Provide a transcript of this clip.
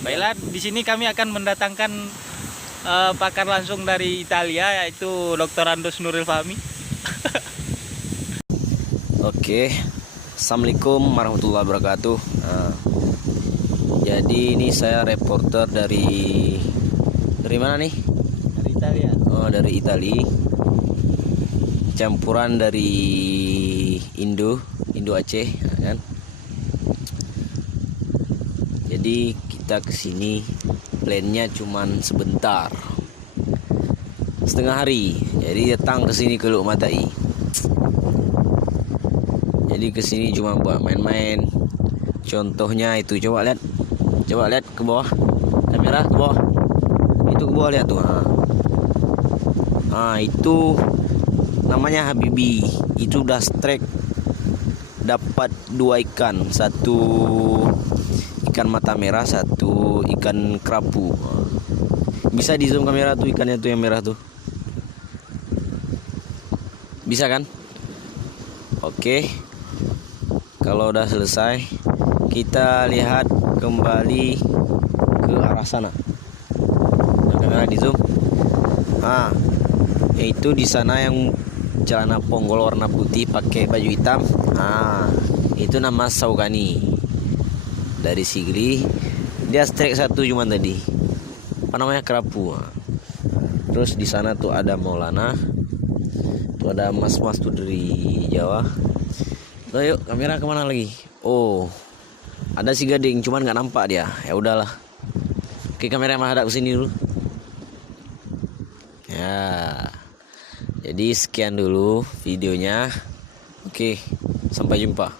Baiklah, di sini kami akan mendatangkan pakar langsung dari Italia, yaitu Dr. Andos Nuril Fahmi. Oke, assalamualaikum warahmatullahi wabarakatuh. Jadi ini saya reporter dari mana nih? Dari Italia. Oh, dari Itali. Campuran dari Indo Aceh, kan? Jadi kita kesini plannya cuman sebentar, setengah hari. Jadi datang ke sini ke Luk Matai. Jadi kesini cuma buat main-main. Contohnya itu, coba lihat ke bawah, kamera ke bawah. Itu ke bawah, lihat tuh. Itu namanya Habibi. Itu udah strike, dapat 2 ikan, satu ikan mata merah, satu ikan kerapu. Bisa di zoom kamera tuh ikannya tuh yang merah tuh. Bisa kan? Oke. Kalau udah selesai, kita lihat kembali ke arah sana. Kamera di zoom. Yaitu di sana yang celana ponggol warna putih pakai baju hitam. Itu nama Saugani. Dari Sigli. Dia strike satu cuma tadi. Apa namanya, kerapu. Terus di sana tuh ada Maulana. Tuh ada mas-mas tuh dari Jawa. Tuh, yuk kamera kemana lagi? Oh, ada si Gading, cuman nggak nampak dia. Ya udahlah. Oke, kamera menghadap ke sini dulu. Ya. Jadi sekian dulu videonya. Oke, sampai jumpa.